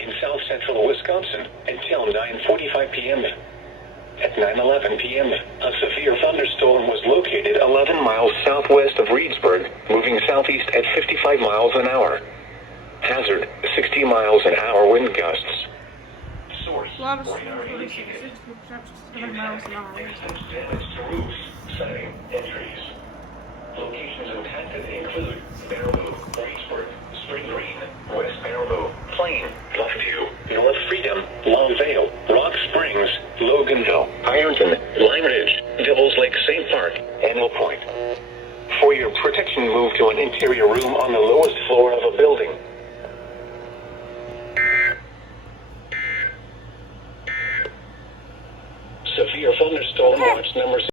in south central Wisconsin until 9:45 p.m. At 9:11 p.m., a severe thunderstorm was located 11 miles southwest of Reedsburg, moving southeast at 55 miles an hour. Hazard, 60 miles an hour wind gusts. Source, radar indicated. 7 miles an hour. Intense damage to roofs, siding, and trees. Locations impacted include Baraboo, Reedsburg, Spring Green, West Baraboo, Plain, Bluffview, North Freedom, Long Vale, Rock Springs, Loganville, Ironton, Lime Ridge, Devils Lake St. Park, and Mill Point. For your protection, move to an interior room on the lowest floor of a building. Severe thunderstorm watch number